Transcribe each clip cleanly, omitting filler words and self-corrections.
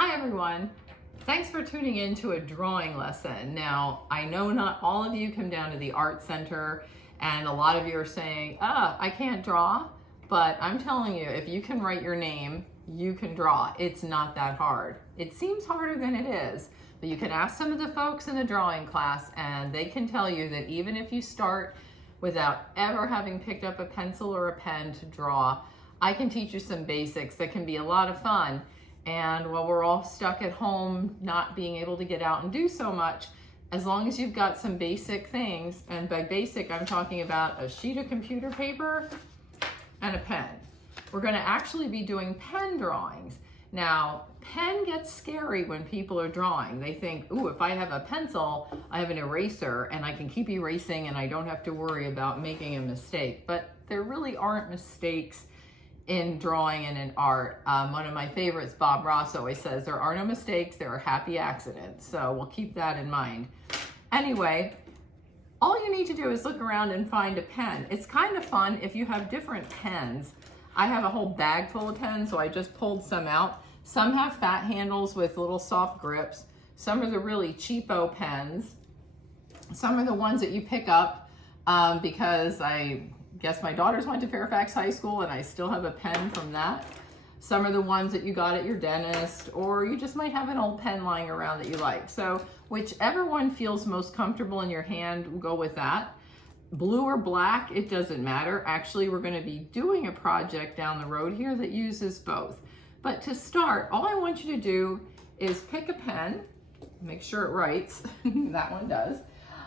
Hi everyone. Thanks for tuning in to a drawing lesson. Now, I know not all of you come down to the art center and a lot of you are saying, I can't draw, but I'm telling you, if you can write your name, you can draw. It's not that hard. It seems harder than it is, but you can ask some of the folks in the drawing class and they can tell you that even if you start without ever having picked up a pencil or a pen to draw, I can teach you some basics that can be a lot of fun. And while we're all stuck at home, not being able to get out and do so much, as long as you've got some basic things, and by basic, I'm talking about a sheet of computer paper and a pen. We're gonna actually be doing pen drawings. Now, pen gets scary when people are drawing. They think, ooh, if I have a pencil, I have an eraser and I can keep erasing and I don't have to worry about making a mistake. But there really aren't mistakes in drawing and in art. One of my favorites, Bob Ross, always says, there are no mistakes, there are happy accidents. So we'll keep that in mind. Anyway, all you need to do is look around and find a pen. It's kind of fun if you have different pens. I have a whole bag full of pens, so I just pulled some out. Some have fat handles with little soft grips. Some are the really cheapo pens. Some are the ones that you pick up because I guess my daughters went to Fairfax High School and I still have a pen from that. Some are the ones that you got at your dentist, or you just might have an old pen lying around that you like. So whichever one feels most comfortable in your hand, we'll go with that. Blue or black, it doesn't matter. Actually, we're going to be doing a project down the road here that uses both. But to start, all I want you to do is pick a pen, make sure it writes. That one does.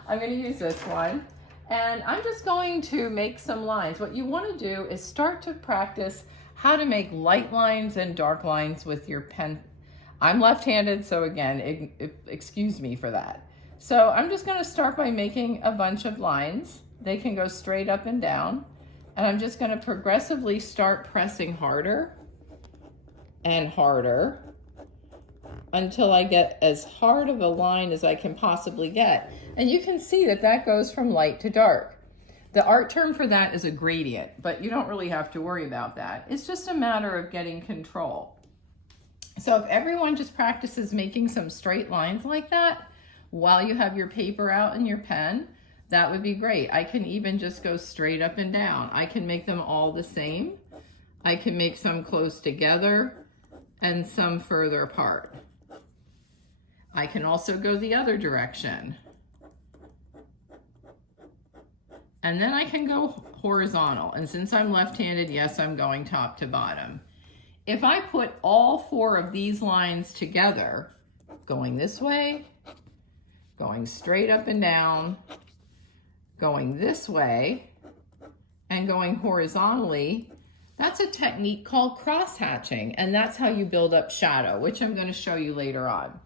I'm going to use this one. And I'm just going to make some lines. What you want to do is start to practice how to make light lines and dark lines with your pen. I'm left-handed, so again, excuse me for that. So I'm just going to start by making a bunch of lines. They can go straight up and down. And I'm just going to progressively start pressing harder and harder until I get as hard of a line as I can possibly get. And you can see that that goes from light to dark. The art term for that is a gradient, but you don't really have to worry about that. It's just a matter of getting control. So if everyone just practices making some straight lines like that while you have your paper out and your pen, that would be great. I can even just go straight up and down. I can make them all the same. I can make some close together and some further apart. I can also go the other direction. And then I can go horizontal. And since I'm left-handed, yes, I'm going top to bottom. If I put all four of these lines together, going this way, going straight up and down, going this way, and going horizontally, that's a technique called cross-hatching. And that's how you build up shadow, which I'm going to show you later on.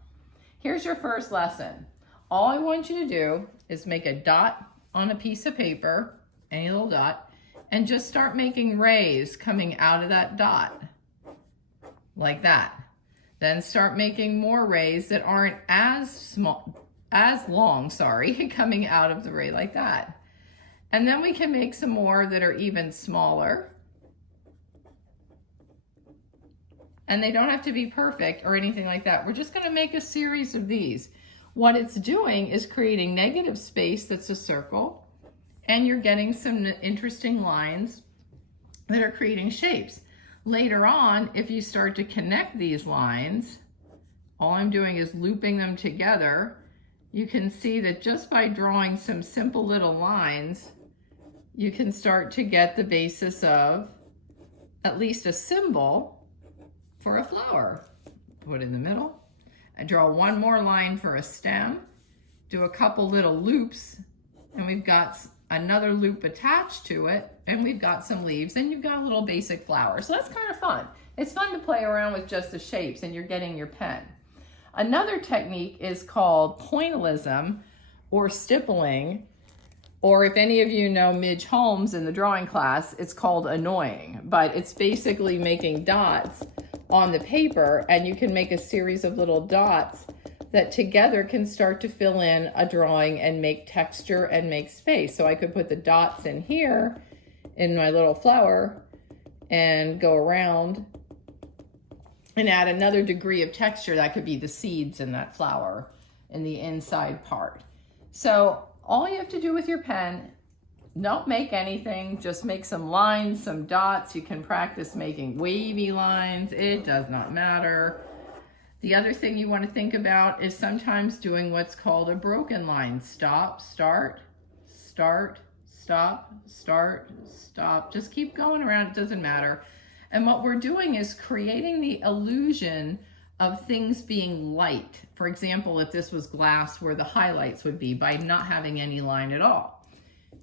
Here's your first lesson. All I want you to do is make a dot on a piece of paper, any little dot, and just start making rays coming out of that dot, like that. Then start making more rays that aren't as long, coming out of the ray like that. And then we can make some more that are even smaller. And they don't have to be perfect or anything like that. We're just gonna make a series of these. What it's doing is creating negative space that's a circle, and you're getting some interesting lines that are creating shapes. Later on, if you start to connect these lines, all I'm doing is looping them together. You can see that just by drawing some simple little lines, you can start to get the basis of at least a symbol for a flower. Put in the middle. I draw one more line for a stem, do a couple little loops, and we've got another loop attached to it, and we've got some leaves, and you've got a little basic flower. So that's kind of fun. It's fun to play around with just the shapes, and you're getting your pen. Another technique is called pointillism or stippling, or if any of you know Midge Holmes in the drawing class, it's called annoying, but it's basically making dots on the paper, and you can make a series of little dots that together can start to fill in a drawing and make texture and make space. So I could put the dots in here in my little flower and go around and add another degree of texture. That could be the seeds in that flower in the inside part. So all you have to do with your pen, don't make anything, just make some lines, some dots. You can practice making wavy lines, it does not matter. The other thing you want to think about is sometimes doing what's called a broken line. Stop, start, start, stop, start, stop. Just keep going around, it doesn't matter. And what we're doing is creating the illusion of things being light. For example, if this was glass, where the highlights would be, by not having any line at all.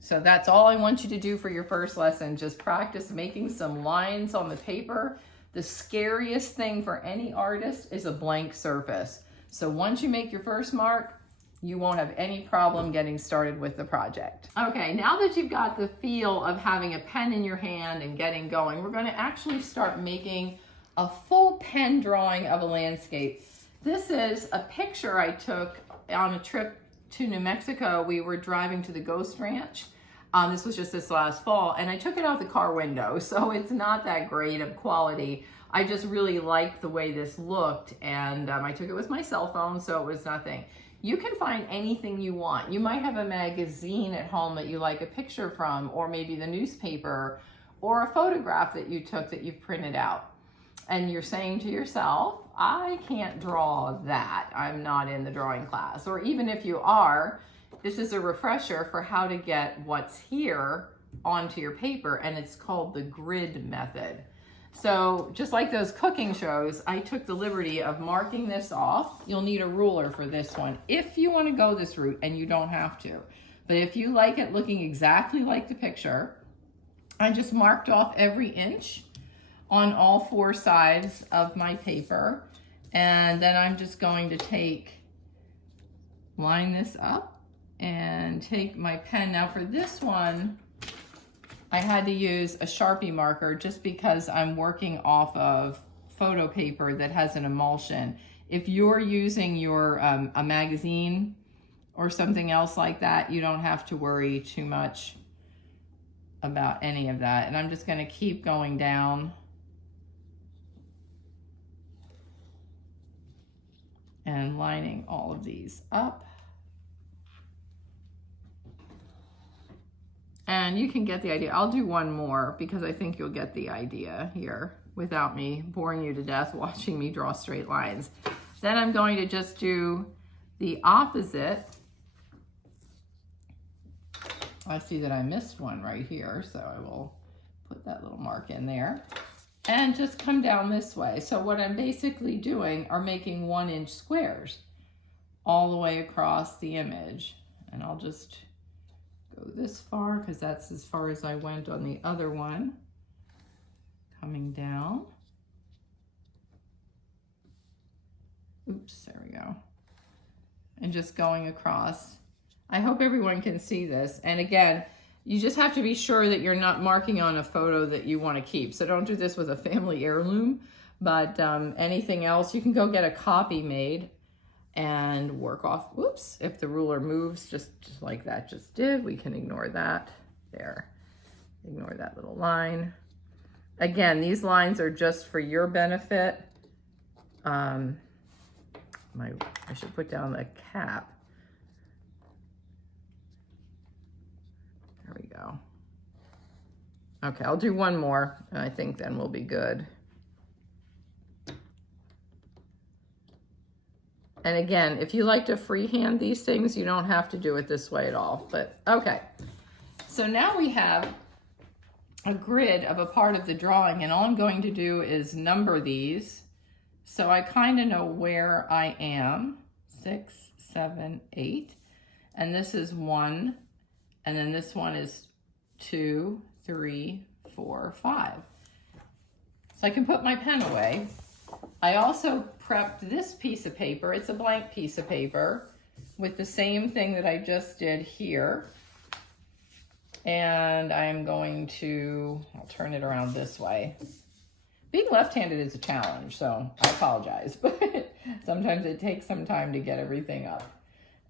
So that's all I want you to do for your first lesson. Just practice making some lines on the paper. The scariest thing for any artist is a blank surface. So once you make your first mark, you won't have any problem getting started with the project. Okay, now that you've got the feel of having a pen in your hand and getting going, we're going to actually start making a full pen drawing of a landscape. This is a picture I took on a trip to New Mexico. We were driving to the Ghost Ranch. This was just this last fall, and I took it out the car window, so it's not that great of quality. I just really liked the way this looked, and I took it with my cell phone, so it was nothing. You can find anything you want. You might have a magazine at home that you like a picture from, or maybe the newspaper, or a photograph that you took that you've printed out. And you're saying to yourself, I can't draw that. I'm not in the drawing class. Or even if you are, this is a refresher for how to get what's here onto your paper, and it's called the grid method. So just like those cooking shows, I took the liberty of marking this off. You'll need a ruler for this one if you want to go this route, and you don't have to. But if you like it looking exactly like the picture, I just marked off every inch on all 4 sides of my paper. And then I'm just going to line this up and take my pen. Now for this one, I had to use a Sharpie marker just because I'm working off of photo paper that has an emulsion. If you're using your a magazine or something else like that, you don't have to worry too much about any of that. And I'm just going to keep going down and lining all of these up. And you can get the idea. I'll do one more because I think you'll get the idea here without me boring you to death watching me draw straight lines. Then I'm going to just do the opposite. I see that I missed one right here, so I will put that little mark in there and just come down this way. So what I'm basically doing are making 1-inch squares all the way across the image. And I'll just go this far because that's as far as I went on the other one. Coming down. Oops, there we go. And just going across. I hope everyone can see this. And again, you just have to be sure that you're not marking on a photo that you want to keep. So don't do this with a family heirloom, but anything else, you can go get a copy made and work off. Whoops, if the ruler moves just like that just did, we can ignore that. There, ignore that little line. Again, these lines are just for your benefit. I should put down the cap. There we go. Okay, I'll do one more, and I think then we'll be good. And again, if you like to freehand these things, you don't have to do it this way at all. But okay, so now we have a grid of a part of the drawing, and all I'm going to do is number these so I kind of know where I am. 6, 7, 8, and this is 1, and then this one is 2, 3, 4, 5. So I can put my pen away. I also prepped this piece of paper. It's a blank piece of paper with the same thing that I just did here. And I'm going to, I'll turn it around this way. Being left-handed is a challenge, so I apologize, but sometimes it takes some time to get everything up.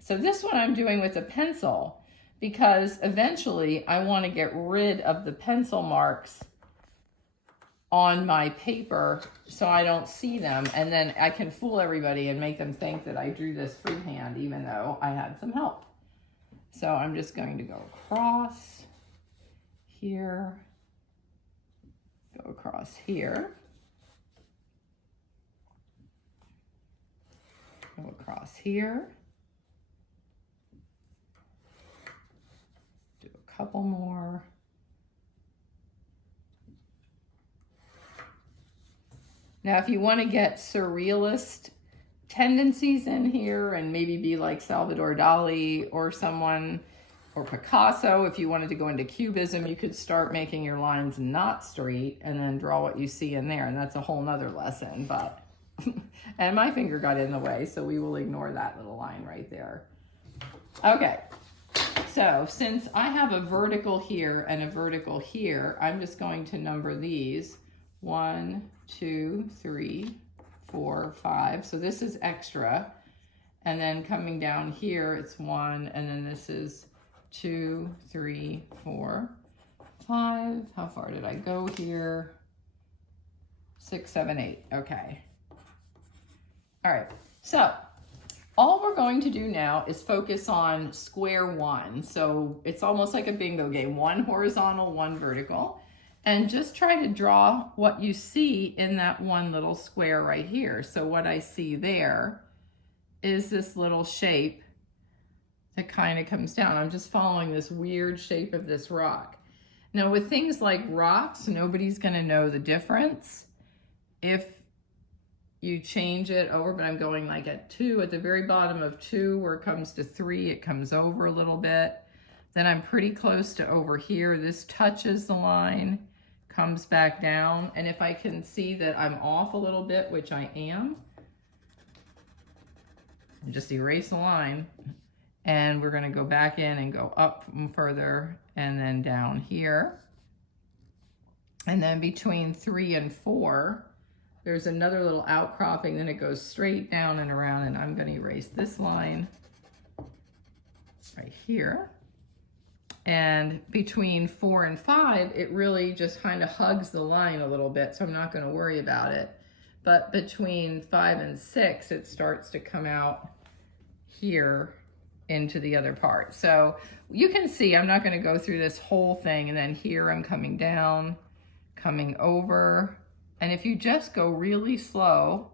So this one I'm doing with a pencil because eventually I want to get rid of the pencil marks on my paper so I don't see them, and then I can fool everybody and make them think that I drew this freehand even though I had some help. So I'm just going to go across here, go across here, go across here, do a couple more. Now, if you want to get surrealist tendencies in here and maybe be like Salvador Dali or someone, or Picasso, if you wanted to go into cubism, you could start making your lines not straight and then draw what you see in there. And that's a whole nother lesson, but, and my finger got in the way, so we will ignore that little line right there. Okay, so since I have a vertical here and a vertical here, I'm just going to number these. 1, 2, 3, 4, 5. So this is extra. And then coming down here, it's 1. And then this is 2, 3, 4, 5. How far did I go here? 6, 7, 8. Okay. All right. So all we're going to do now is focus on square 1. So it's almost like a bingo game. 1 horizontal, 1 vertical. And just try to draw what you see in that one little square right here. So what I see there is this little shape that kind of comes down. I'm just following this weird shape of this rock. Now with things like rocks, nobody's gonna know the difference if you change it over, but I'm going like at 2, at the very bottom of 2, where it comes to 3, it comes over a little bit. Then I'm pretty close to over here. This touches the line, comes back down. And if I can see that I'm off a little bit, which I am, just erase the line. And we're gonna go back in and go up further and then down here. And then between 3 and 4, there's another little outcropping, then it goes straight down and around, and I'm gonna erase this line right here. And between 4 and 5, it really just kind of hugs the line a little bit, so I'm not going to worry about it. But between 5 and 6, it starts to come out here into the other part. So you can see I'm not going to go through this whole thing, and then here I'm coming down, coming over. And if you just go really slow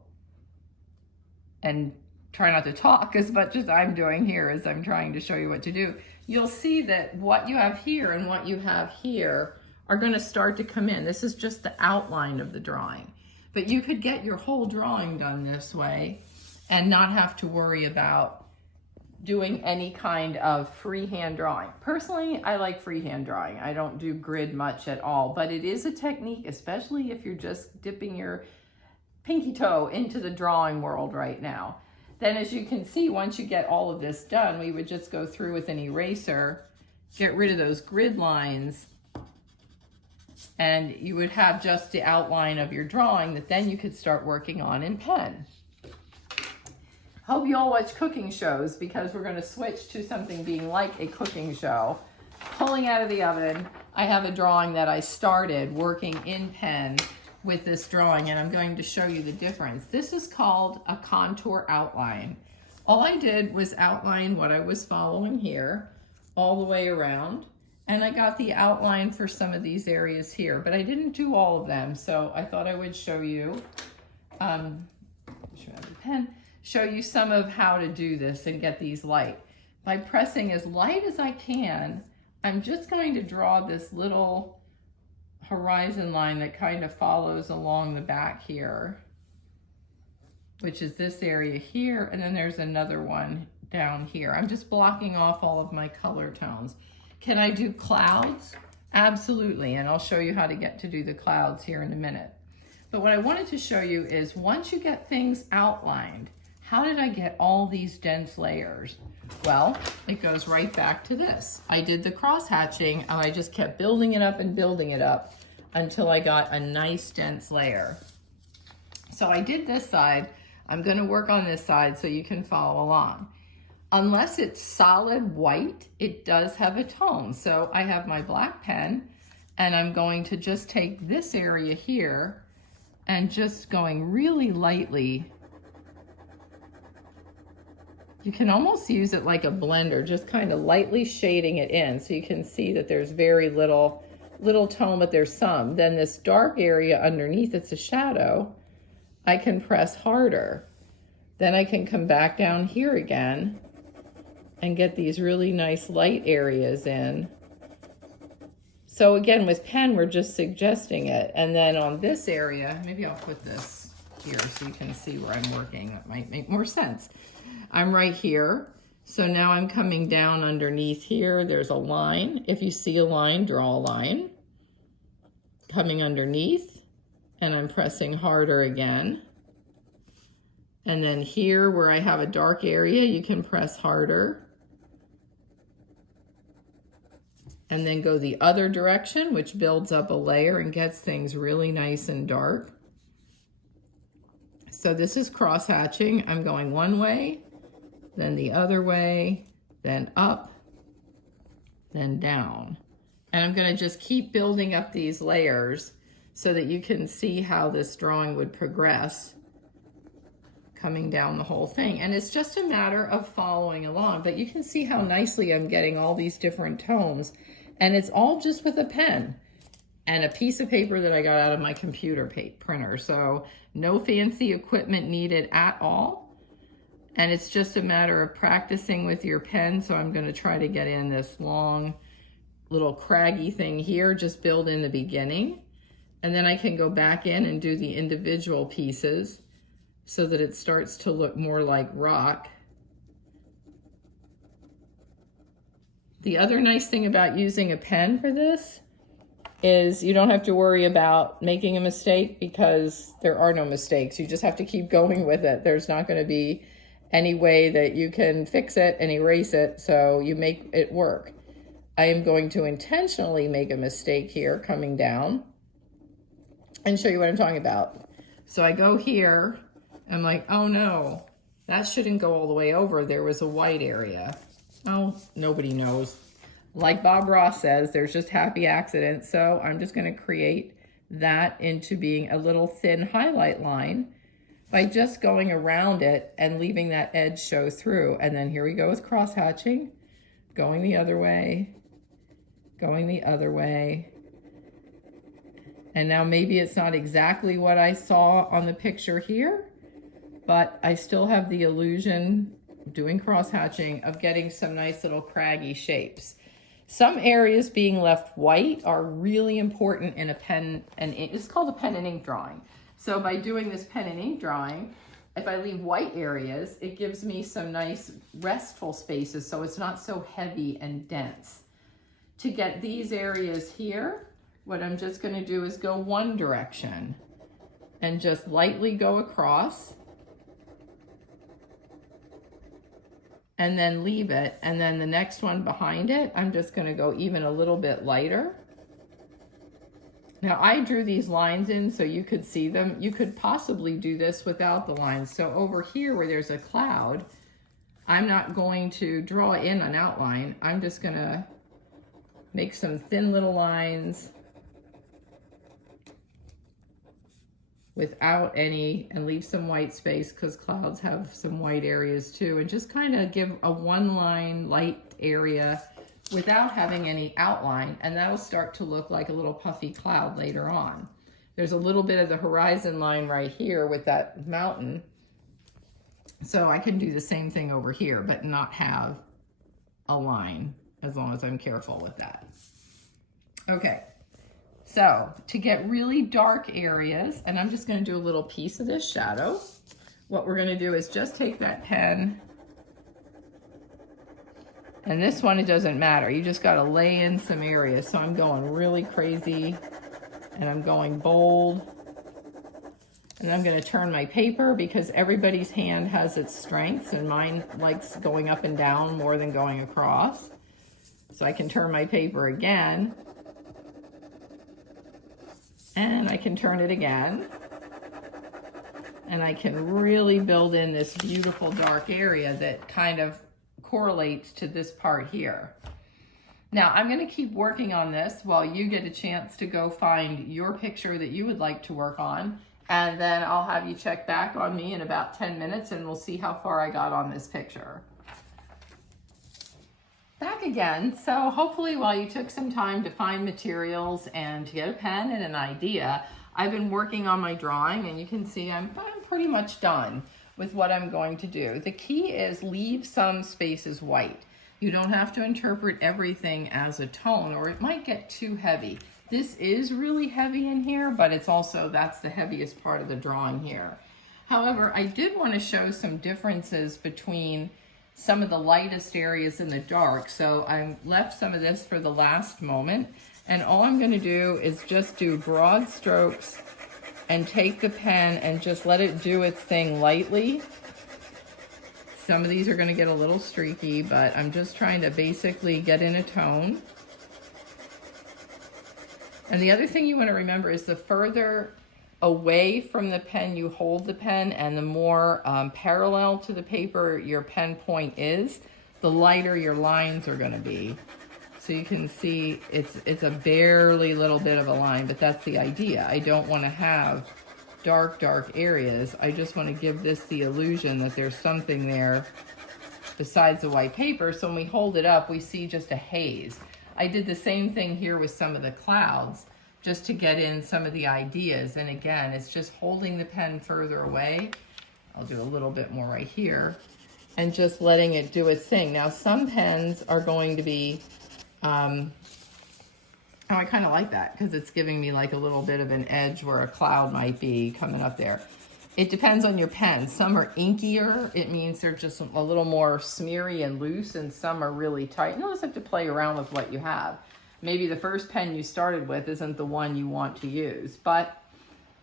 and try not to talk as much as I'm doing here as I'm trying to show you what to do, you'll see that what you have here and what you have here are going to start to come in. This is just the outline of the drawing. But you could get your whole drawing done this way and not have to worry about doing any kind of freehand drawing. Personally, I like freehand drawing. I don't do grid much at all, but it is a technique, especially if you're just dipping your pinky toe into the drawing world right now. Then as you can see, once you get all of this done, we would just go through with an eraser, get rid of those grid lines, and you would have just the outline of your drawing that then you could start working on in pen. Hope you all watch cooking shows, because we're going to switch to something being like a cooking show. Pulling out of the oven, I have a drawing that I started working in pen with this drawing, and I'm going to show you the difference. This is called a contour outline. All I did was outline what I was following here all the way around, and I got the outline for some of these areas here, but I didn't do all of them, so I thought I would show you, show you some of how to do this and get these light. By pressing as light as I can, I'm just going to draw this little horizon line that kind of follows along the back here, which is this area here, and then there's another one down here. I'm just blocking off all of my color tones. Can I do clouds? Absolutely, and I'll show you how to get to do the clouds here in a minute. But what I wanted to show you is once you get things outlined, how did I get all these dense layers? Well, it goes right back to this. I did the cross hatching, and I just kept building it up and building it up until I got a nice dense layer. So I did this side. I'm going to work on this side so you can follow along. Unless it's solid white, it does have a tone. So I have my black pen, And I'm going to just take this area here and just going really lightly. You can almost use it like a blender, just kind of lightly shading it in so you can see that there's very little tone, but there's some. Then this dark area underneath, it's a shadow, I can press harder. Then I can come back down here again and get these really nice light areas in. So again, with pen, we're just suggesting it. And then on this area, maybe I'll put this here so you can see where I'm working. That might make more sense. I'm right here. So now I'm coming down underneath here. There's a line. If you see a line, draw a line. Coming underneath, and I'm pressing harder again. And then here where I have a dark area, you can press harder. And then go the other direction, which builds up a layer and gets things really nice and dark. So this is cross hatching. I'm going one way, then the other way, then up, then down. And I'm going to just keep building up these layers so that you can see how this drawing would progress coming down the whole thing. And it's just a matter of following along, but you can see how nicely I'm getting all these different tones. And it's all just with a pen and a piece of paper that I got out of my computer printer. So no fancy equipment needed at all. And it's just a matter of practicing with your pen. So I'm going to try to get in this long little craggy thing here, just build in the beginning. And then I can go back in and do the individual pieces so that it starts to look more like rock. The other nice thing about using a pen for this is you don't have to worry about making a mistake because there are no mistakes. You just have to keep going with it. There's not going to be any way that you can fix it and erase it, so you make it work. I am going to intentionally make a mistake here coming down and show you what I'm talking about. So I go here, I'm like, oh no, that shouldn't go all the way over. There was a white area. Oh, nobody knows. Like Bob Ross says, there's just happy accidents. So I'm just going to create that into being a little thin highlight line by just going around it and leaving that edge show through. And then here we go with cross hatching, going the other way, going the other way. And now maybe it's not exactly what I saw on the picture here, but I still have the illusion, doing cross hatching, of getting some nice little craggy shapes. Some areas being left white are really important in a pen and ink. It's called a pen and ink drawing. So by doing this pen and ink drawing, if I leave white areas, it gives me some nice restful spaces so it's not so heavy and dense. To get these areas here, what I'm just going to do is go one direction and just lightly go across and then leave it. And then the next one behind it, I'm just going to go even a little bit lighter. Now I drew these lines in so you could see them. You could possibly do this without the lines. So over here where there's a cloud, I'm not going to draw in an outline. I'm just going to make some thin little lines without any, and leave some white space because clouds have some white areas too, and just kind of give a one line light area without having any outline, and that'll start to look like a little puffy cloud later on. There's a little bit of the horizon line right here with that mountain, so I can do the same thing over here but not have a line, as long as I'm careful with that. Okay. So to get really dark areas, and I'm just going to do a little piece of this shadow, what we're going to do is just take that pen, and this one, it doesn't matter. You just got to lay in some areas. So I'm going really crazy, and I'm going bold, and I'm going to turn my paper because everybody's hand has its strengths, and mine likes going up and down more than going across. So I can turn my paper again. And I can turn it again, and I can really build in this beautiful dark area that kind of correlates to this part here. Now I'm going to keep working on this while you get a chance to go find your picture that you would like to work on. And then I'll have you check back on me in about 10 minutes and we'll see how far I got on this picture. Back again. So hopefully while you took some time to find materials and to get a pen and an idea, I've been working on my drawing and you can see I'm pretty much done with what I'm going to do. The key is leave some spaces white. You don't have to interpret everything as a tone or it might get too heavy. This is really heavy in here, but it's also, that's the heaviest part of the drawing here. However, I did want to show some differences between some of the lightest areas and the dark. So I left some of this for the last moment. And all I'm going to do is just do broad strokes and take the pen and just let it do its thing lightly. Some of these are going to get a little streaky, but I'm just trying to basically get in a tone. And the other thing you want to remember is the further away from the pen you hold the pen and the more parallel to the paper your pen point is, the lighter your lines are going to be. So you can see it's a barely little bit of a line, but that's the idea. I don't want to have dark areas. I just want to give this the illusion that there's something there besides the white paper. So when we hold it up, we see just a haze. I did the same thing here with some of the clouds just to get in some of the ideas. And again, it's just holding the pen further away. I'll do a little bit more right here and just letting it do its thing. Now, some pens are going to be, oh, I kind of like that because it's giving me like a little bit of an edge where a cloud might be coming up there. It depends on your pen. Some are inkier. It means they're just a little more smeary and loose, and some are really tight. You'll just have to play around with what you have. Maybe the first pen you started with isn't the one you want to use, but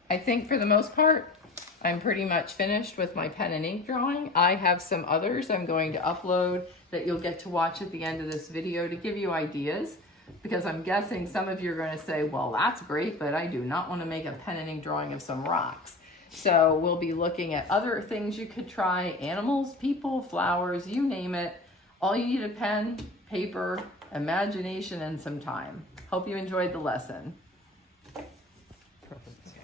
I think for the most part, I'm pretty much finished with my pen and ink drawing. I have some others I'm going to upload that you'll get to watch at the end of this video to give you ideas, because I'm guessing some of you are going to say, well, that's great, but I do not want to make a pen and ink drawing of some rocks. So we'll be looking at other things you could try, animals, people, flowers, you name it. All you need a pen, paper, imagination, and some time. Hope you enjoyed the lesson. Perfect.